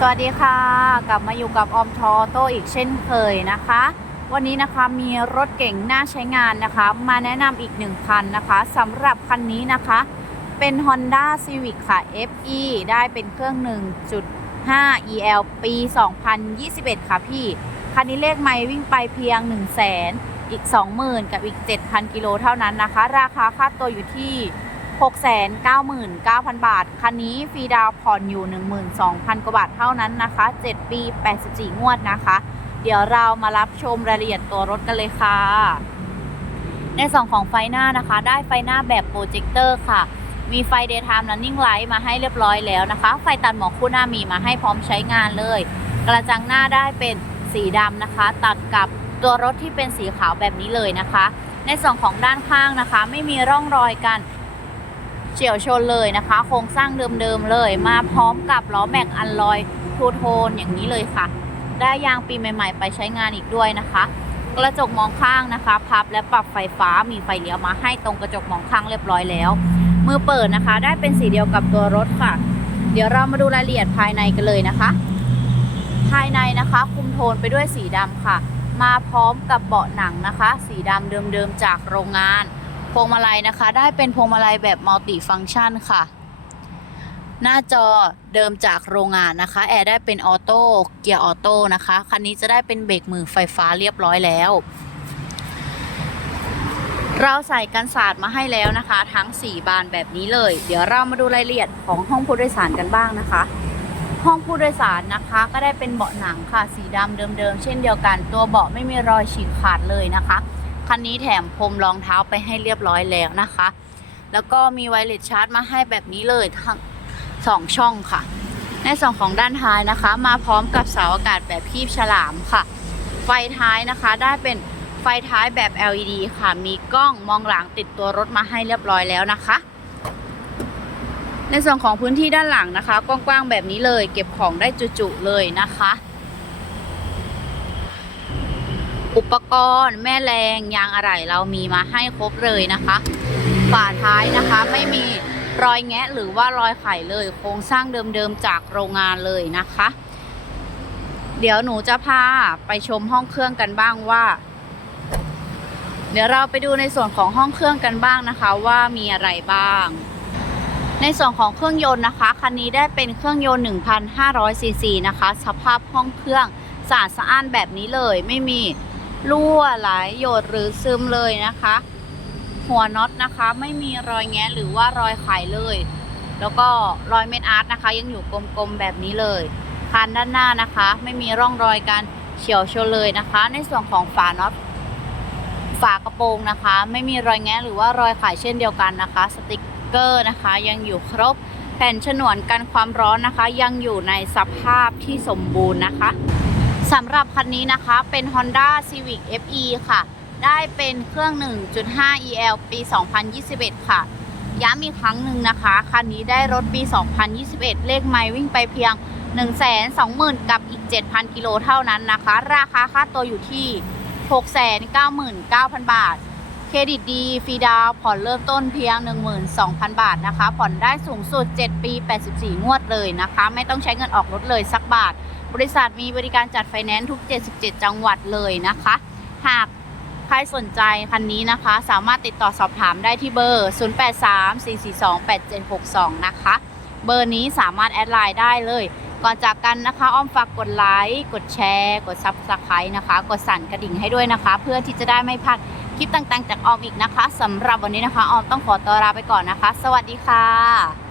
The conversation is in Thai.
สวัสดีค่ะ กลับมาอยู่กับออมทอโต้อีกเช่นเคยนะคะ วันนี้นะคะมีรถเก่งน่าใช้งานนะคะ มาแนะนำอีกหนึ่งคันนะคะสำหรับคันนี้นะคะ เป็น Honda Civic ค่ะ FE ได้เป็นเครื่อง 1.5 EL ปี 2021 ค่ะพี่ คันนี้เลขไม่วิ่งไปเพียง 1 0 0 0 0แสนอีก 20,000 กับอีก 7,000 กิโลเท่านั้นนะคะ ราคาค่าตัวอยู่ที่ 699,000 บาท คันนี้ฟรีดาวผ่อนอยู่ 12,000 กว่าบาทเท่านั้นนะคะ 7 ปี 84 งวดนะคะ เดี๋ยวเรามารับชมรายละเอียดตัวรถกันเลยค่ะ ในส่วนของไฟหน้านะคะ ได้ไฟหน้าแบบโปรเจคเตอร์ค่ะ มีไฟ daytime running light มาให้เรียบร้อยแล้วนะคะ ไฟตัดหมอกคู่หน้ามีมาให้พร้อมใช้งานเลย กระจังหน้าได้เป็นสีดำนะคะ ตัดกับตัวรถที่เป็นสีขาวแบบนี้เลยนะคะ ในส่วนของด้านข้างนะคะ ไม่มีร่องรอยการ เฉียวชนเลยนะคะ โครงสร้างเดิมๆเลย มาพร้อมกับล้อแม็กอันลอยทูโทนอย่างนี้เลยค่ะ ได้ยางปีใหม่ๆ ไปใช้งานอีกด้วยนะคะ กระจกมองข้างนะคะ พับและปรับไฟฟ้ามีไฟเลี้ยวมาให้ตรงกระจกมองข้างเรียบร้อยแล้ว มือเปิดนะคะ ได้เป็นสีเดียวกับตัวรถค่ะ เดี๋ยวเรามาดูรายละเอียดภายในกันเลยนะคะ ภายในนะคะคุมโทนไปด้วยสีดำค่ะ มาพร้อมกับเบาะหนังนะคะ สีดำเดิมๆจากโรงงาน พวงมาลัยนะคะ ได้เป็นพวงมาลัยแบบมัลติฟังก์ชันค่ะ หน้าจอเดิมจากโรงงานนะคะ แอร์ได้เป็นออโต้เกียร์ออโต้นะคะ คันนี้จะได้เป็นเบรกมือไฟฟ้าเรียบร้อยแล้ว เราใส่กันศาสตร์มาให้แล้วนะคะ ทั้ง 4 บานแบบนี้เลย เดี๋ยวเรามาดูรายละเอียดของห้องผู้โดยสารกันบ้างนะคะห้องผู้โดยสารนะคะ ก็ได้เป็นเบาะหนังค่ะ สีดำเดิมๆเช่นเดียวกัน ตัวเบาะไม่มีรอยฉีกขาดเลยนะคะ คันนี้แถมพรมรองเท้าไปให้เรียบร้อยแล้วนะคะ แล้วก็มีไวเลสชาร์จมาให้แบบนี้เลยทั้งสองช่องค่ะ ในส่วนของด้านท้ายนะคะ มาพร้อมกับเสาอากาศแบบคีบฉลามค่ะ ไฟท้ายนะคะได้เป็นไฟท้ายแบบ LED ค่ะ มีกล้องมองหลังติดตัวรถมาให้เรียบร้อยแล้วนะคะ ในส่วนของพื้นที่ด้านหลังนะคะ กว้างๆแบบนี้เลย เก็บของได้จุๆเลยนะคะ อุปกรณ์แม่แรงยางอะไหล่เรามีมาให้ครบเลยนะคะ ฝาท้ายนะคะไม่มีรอยแงะหรือว่ารอยไข่เลย โครงสร้างเดิมๆจากโรงงานเลยนะคะ เดี๋ยวหนูจะพาไปชมห้องเครื่องกันบ้างว่า เดี๋ยวเราไปดูในส่วนของห้องเครื่องกันบ้างนะคะ ว่ามีอะไรบ้าง ในส่วนของเครื่องยนต์นะคะคันนี้ได้เป็นเครื่องยนต์ 1,500ซีซีนะคะ สภาพห้องเครื่องสะอาดสะอ้านแบบนี้เลย ไม่มี รั่วไหลหยดหรือซึมเลยนะคะ หัวน็อตนะคะ ไม่มีรอยแงะหรือว่ารอยไขเลย แล้วก็รอยเม็ดอาร์ตนะคะ ยังอยู่กลมๆแบบนี้เลยคันด้านหน้านะคะ ไม่มีร่องรอยการเฉียวชนเลยนะคะ ในส่วนของฝาน็อตฝากระโปรงนะคะ ไม่มีรอยแงะหรือว่ารอยไขเช่นเดียวกันนะคะ สติกเกอร์นะคะ ยังอยู่ครบแผ่นฉนวนกันความร้อนนะคะ ยังอยู่ในสภาพที่สมบูรณ์นะคะ สำหรับคันนี้นะคะเป็น Honda Civic FE ค่ะ ได้เป็นเครื่อง 1.5 EL ปี 2021 ค่ะ ย้ำอีกครั้งหนึ่งนะคะ คันนี้ได้รถปี 2021 เลขไมล์วิ่งไปเพียง 120,000 กับอีก 7,000 กิโลเท่านั้นนะคะ ราคาค่าตัวอยู่ที่ 699,000 บาท เครดิตดีฟรีดาวผ่อนเริ่มต้นเพียง 12,000 บาทนะคะ ผ่อนได้สูงสุด 7 ปี 84 งวดเลยนะคะ ไม่ต้องใช้เงินออกรถเลยสักบาท บริษัทมีบริการจัดไฟแนนซ์ทุก 77 จังหวัดเลยนะคะ หากใครสนใจคันนี้นะคะ สามารถติดต่อสอบถามได้ที่เบอร์ 0834428762 นะคะ เบอร์นี้สามารถแอดไลน์ได้เลย ก่อนจากกันนะคะ อ้อมฝากกดไลค์กดแชร์ กดซับสไครต์นะคะ กดสั่นกระดิ่งให้ด้วยนะคะ เพื่อที่จะได้ไม่พลาดคลิปต่างๆ จากออมอีกนะคะสำหรับวันนี้นะคะ ออมต้องขอตัวลาไปก่อนนะคะ สวัสดีค่ะ